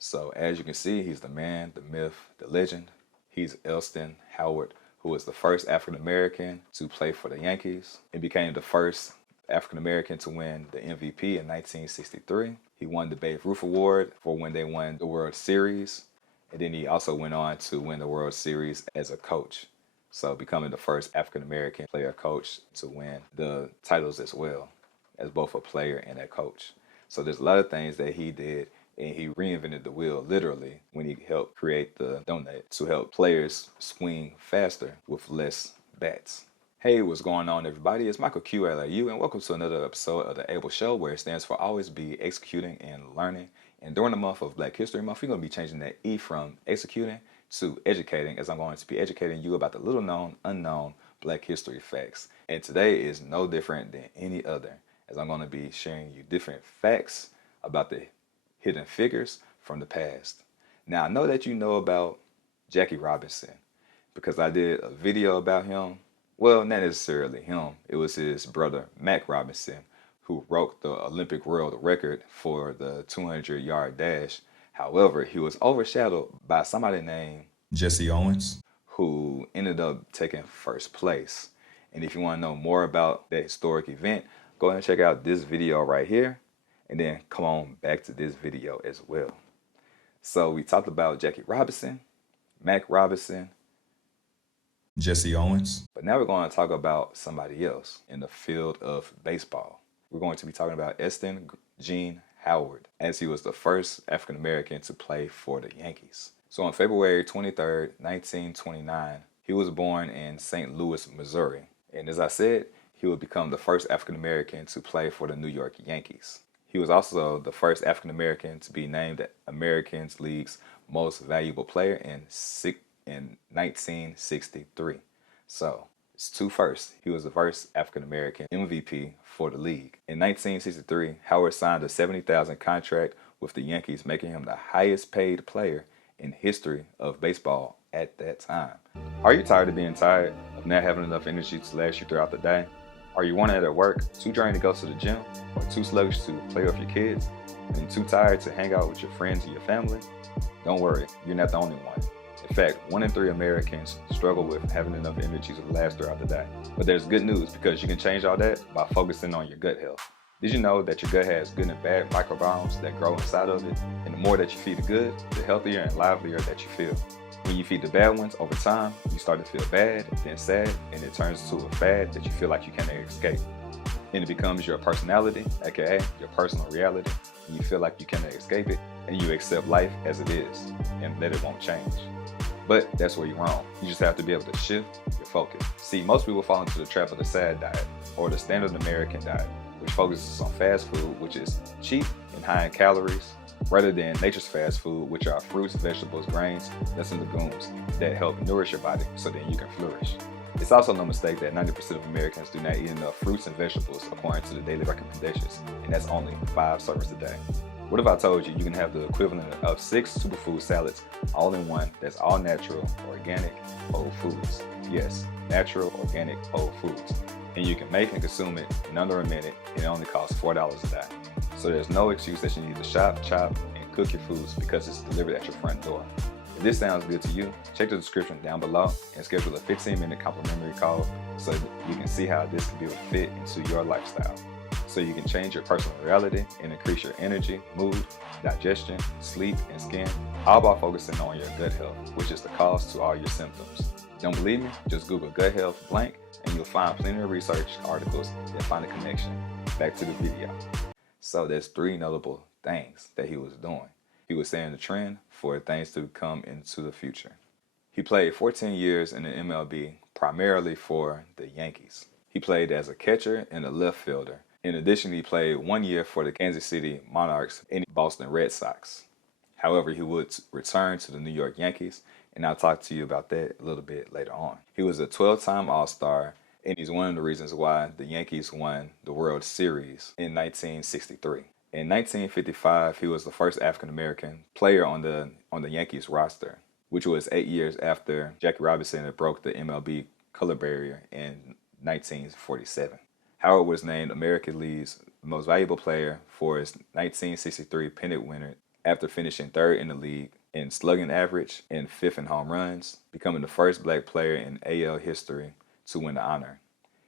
So as you can see, he's the man, the myth, the legend. He's Eston Howard, who was the first African American to play for the Yankees and became the first African American to win the MVP in 1963. He won the Babe Ruth Award for when they won the World Series. And then he also went on to win the World Series as a coach. So becoming the first African American player coach to win the titles as well as both a player and a coach. So there's a lot of things that he did, and he reinvented the wheel literally when he helped create the donut to help players swing faster with less bats. Hey, what's going on, everybody? It's MichaelQLau, and welcome to another episode of the Able Show, where it stands for Always Be Executing and Learning. And during the month of Black History Month, we're going to be changing that E from executing to educating, as I'm going to be educating you about the little known, unknown Black history facts. And today is no different than any other, as I'm going to be sharing you different facts about the hidden figures from the past. Now, I know that you know about Jackie Robinson because I did a video about him. Well, not necessarily him. It was his brother, Mac Robinson, who broke the Olympic world record for the 200-yard dash. However, he was overshadowed by somebody named Jesse Owens, who ended up taking first place. And if you want to know more about that historic event, go ahead and check out this video right here, and then come on back to this video as well. So we talked about Jackie Robinson, Mac Robinson, Jesse Owens, but now we're going to talk about somebody else in the field of baseball. We're going to be talking about Eston Gene Howard, as he was the first African American to play for the Yankees. So on February 23rd, 1929, he was born in St. Louis, Missouri. And as I said, he would become the first African American to play for the New York Yankees. He was also the first African American to be named the American League's most valuable player in 1963. So it's two firsts. He was the first African American MVP for the league. In 1963, Howard signed a $70,000 contract with the Yankees, making him the highest paid player in history of baseball at that time. Are you tired of being tired, of not having enough energy to last you throughout the day? Are you worn out at work, too drained to go to the gym, or too sluggish to play with your kids, and too tired to hang out with your friends and your family? Don't worry, you're not the only one. In fact, 1 in 3 Americans struggle with having enough energy to last throughout the day. But there's good news, because you can change all that by focusing on your gut health. Did you know that your gut has good and bad microbiomes that grow inside of it? And the more that you feed the good, the healthier and livelier that you feel. When you feed the bad ones over time, you start to feel bad, then sad, and it turns into a fad that you feel like you can't escape. And it becomes your personality, aka your personal reality, and you feel like you cannot escape it, and you accept life as it is, and that it won't change. But that's where you're wrong. You just have to be able to shift your focus. See, most people fall into the trap of the SAD diet, or the standard American diet, which focuses on fast food, which is cheap and high in calories, rather than nature's fast food, which are fruits, vegetables, grains, nuts, and legumes that help nourish your body so that you can flourish. It's also no mistake that 90% of Americans do not eat enough fruits and vegetables according to the daily recommendations, and that's only 5 servings a day. What if I told you you can have the equivalent of 6 superfood salads all in one that's all natural, organic, whole foods? Yes, natural, organic, whole foods. And you can make and consume it in under a minute, and it only costs $4 a day. So there's no excuse that you need to shop, chop, and cook your foods because it's delivered at your front door. If this sounds good to you, check the description down below and schedule a 15-minute complimentary call so you can see how this can be a fit into your lifestyle. So you can change your personal reality and increase your energy, mood, digestion, sleep, and skin, all by focusing on your gut health, which is the cause to all your symptoms. Don't believe me? Just Google gut health blank and you'll find plenty of research articles that find a connection. Back to the video. So there's 3 notable things that he was doing. He was setting the trend for things to come into the future. He played 14 years in the MLB, primarily for the Yankees. He played as a catcher and a left fielder. In addition, he played 1 year for the Kansas City Monarchs and Boston Red Sox. However, he would return to the New York Yankees, and I'll talk to you about that a little bit later on. He was a 12-time All-Star, and he's one of the reasons why the Yankees won the World Series in 1963. In 1955, he was the first African-American player on the Yankees roster, which was 8 years after Jackie Robinson had broke the MLB color barrier in 1947. Howard was named American League's most valuable player for his 1963 pennant winner after finishing third in the league in slugging average and fifth in home runs, becoming the first black player in AL history to win the honor.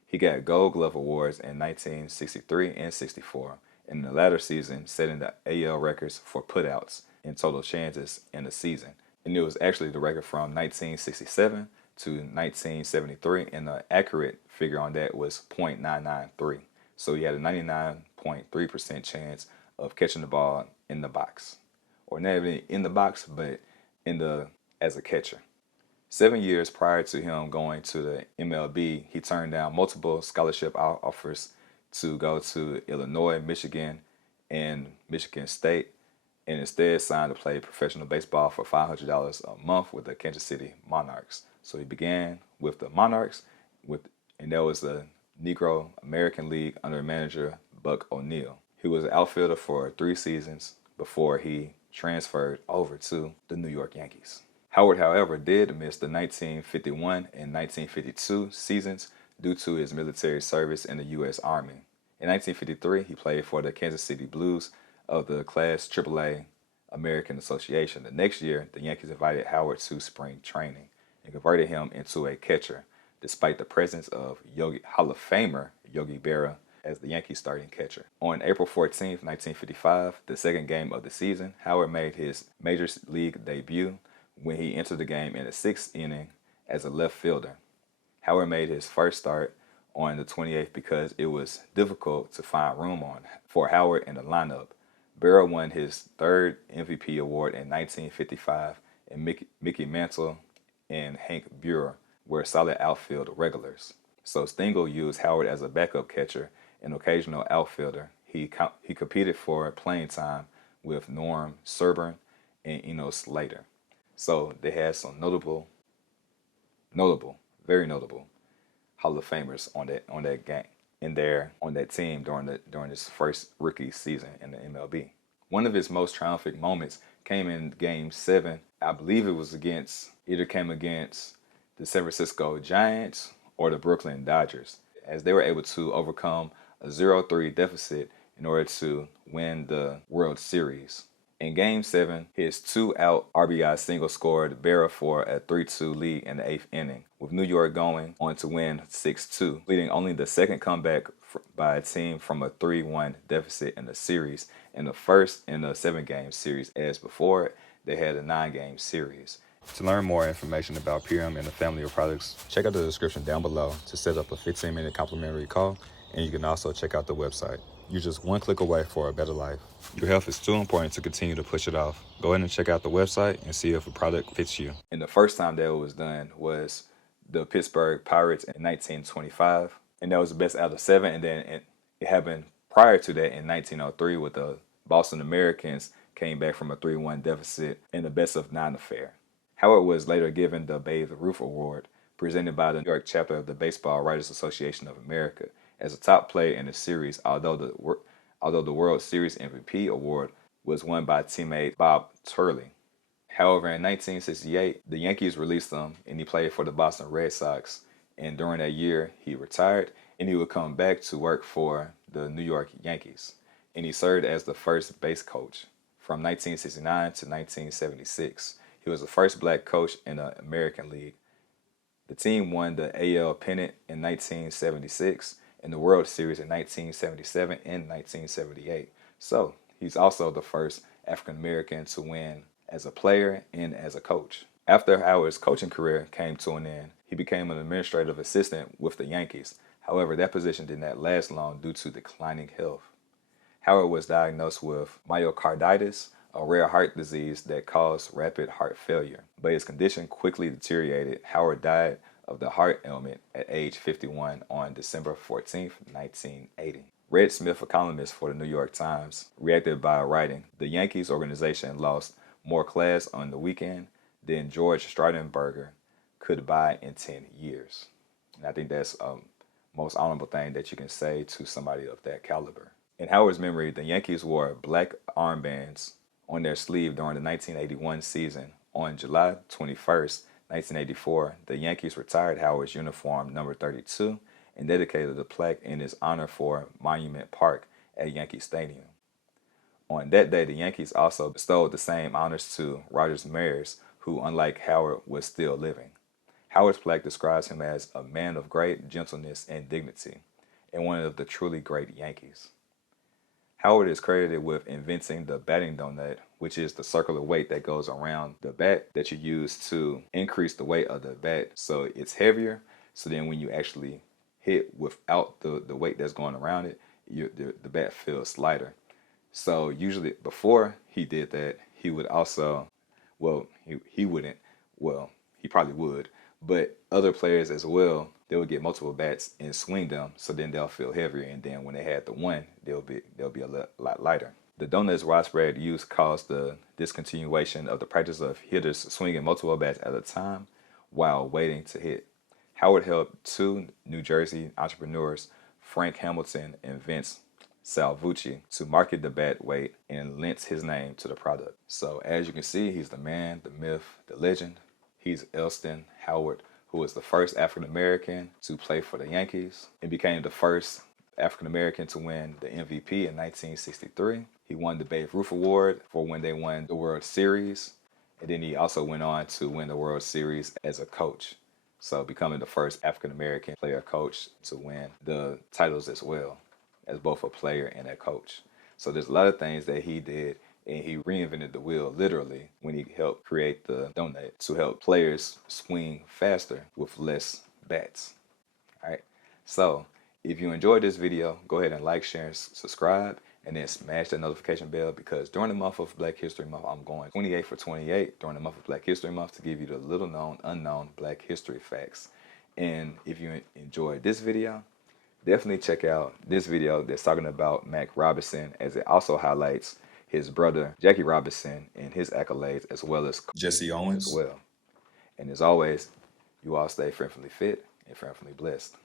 He got Gold Glove awards in 1963 and 64, and in the latter season setting the AL records for putouts in total chances in a season. And it was actually the record from 1967 to 1973, and the accurate figure on that was .993. So he had a 99.3% chance of catching the ball in the box. Or not even in the box, but as a catcher. 7 years prior to him going to the MLB, he turned down multiple scholarship offers to go to Illinois, Michigan, and Michigan State, and instead signed to play professional baseball for $500 a month with the Kansas City Monarchs. So he began with the Monarchs, and that was the Negro American League under manager Buck O'Neil. He was an outfielder for 3 seasons before he transferred over to the New York Yankees. Howard, however, did miss the 1951 and 1952 seasons due to his military service in the U.S. Army. In 1953, he played for the Kansas City Blues of the Class AAA American Association. The next year, the Yankees invited Howard to spring training and converted him into a catcher, despite the presence of Hall of Famer Yogi Berra as the Yankees starting catcher. On April 14, 1955, the second game of the season, Howard made his major league debut when he entered the game in the 6th inning as a left fielder. Howard made his first start on the 28th because it was difficult to find room for Howard in the lineup. Berra won his 3rd MVP award in 1955, and Mickey Mantle and Hank Buehler were solid outfield regulars. So Stengel used Howard as a backup catcher and occasional outfielder. He competed for playing time with Norm Serburn and Enos Slater. So they had some very notable Hall of Famers on that game on that team during his first rookie season in the MLB. One of his most triumphant moments came in Game 7. I believe it was against the San Francisco Giants or the Brooklyn Dodgers, as they were able to overcome a 0-3 deficit in order to win the World Series. In Game 7, his 2-out RBI single scored Berra for a 3-2 lead in the 8th inning, with New York going on to win 6-2, leading only the second comeback by a team from a 3-1 deficit in the series, and the first in a 7-game series, as before it, they had a 9-game series. To learn more information about Purium and the family of products, check out the description down below to set up a 15-minute complimentary call, and you can also check out the website. You're just one click away for a better life. Your health is too important to continue to push it off. Go ahead and check out the website and see if a product fits you. And the first time that was done was the Pittsburgh Pirates in 1925, and that was the best out of 7, and then it happened prior to that in 1903 with the Boston Americans came back from a 3-1 deficit in the best of 9 affair. Howard was later given the Babe Ruth Award, presented by the New York chapter of the Baseball Writers Association of America, as a top player in the series, although the World Series MVP award was won by teammate Bob Turley. However, in 1968, the Yankees released him, and he played for the Boston Red Sox. And during that year, he retired, and he would come back to work for the New York Yankees. And he served as the first base coach from 1969 to 1976. He was the first black coach in the American League. The team won the AL pennant in 1976 and the World Series in 1977 and 1978. So he's also the first African American to win as a player and as a coach. After Howard's coaching career came to an end, he became an administrative assistant with the Yankees. However, that position did not last long due to declining health. Howard was diagnosed with myocarditis, a rare heart disease that caused rapid heart failure. But his condition quickly deteriorated. Howard died of the heart ailment at age 51 on December 14, 1980. Red Smith, a columnist for the New York Times, reacted by writing, "The Yankees organization lost more class on the weekend than George Stroudenberger could buy in 10 years. And I think that's the most honorable thing that you can say to somebody of that caliber. In Howard's memory, the Yankees wore black armbands on their sleeve during the 1981 season. On July 21st, 1984, the Yankees retired Howard's uniform number 32 and dedicated a plaque in his honor for Monument Park at Yankee Stadium. On that day, the Yankees also bestowed the same honors to Rogers Maris, who, unlike Howard, was still living. Howard's plaque describes him as a man of great gentleness and dignity, and one of the truly great Yankees. Howard is credited with inventing the batting donut, which is the circular weight that goes around the bat that you use to increase the weight of the bat so it's heavier. So then when you actually hit without the weight that's going around it, the bat feels lighter. So usually before he did that, he would also, well, he wouldn't, well, he probably would, but other players as well, they would get multiple bats and swing them, so then they'll feel heavier, and then when they had the one, they'll be a lot lighter. The donut's widespread use caused the discontinuation of the practice of hitters swinging multiple bats at a time while waiting to hit. Howard helped two New Jersey entrepreneurs, Frank Hamilton and Vince Salvucci, to market the bat weight and lent his name to the product. So as you can see, he's the man, the myth, the legend. He's Eston Howard, who was the first African American to play for the Yankees and became the first African American to win the MVP in 1963. He won the Babe Ruth Award for when they won the World Series. And then he also went on to win the World Series as a coach. So becoming the first African American player coach to win the titles as well, as both a player and a coach. So there's a lot of things that he did, and he reinvented the wheel literally when he helped create the donut to help players swing faster with less bats. All right. So if you enjoyed this video, go ahead and like, share, and subscribe, and then smash that notification bell, because during the month of Black History Month, I'm going 28 for 28 during the month of Black History Month to give you the little known, unknown Black history facts. And if you enjoyed this video, definitely check out this video that's talking about Mac Robinson, as it also highlights his brother Jackie Robinson and his accolades, as well as Jesse Owens. as well. And as always, you all stay friendly fit and friendly blessed.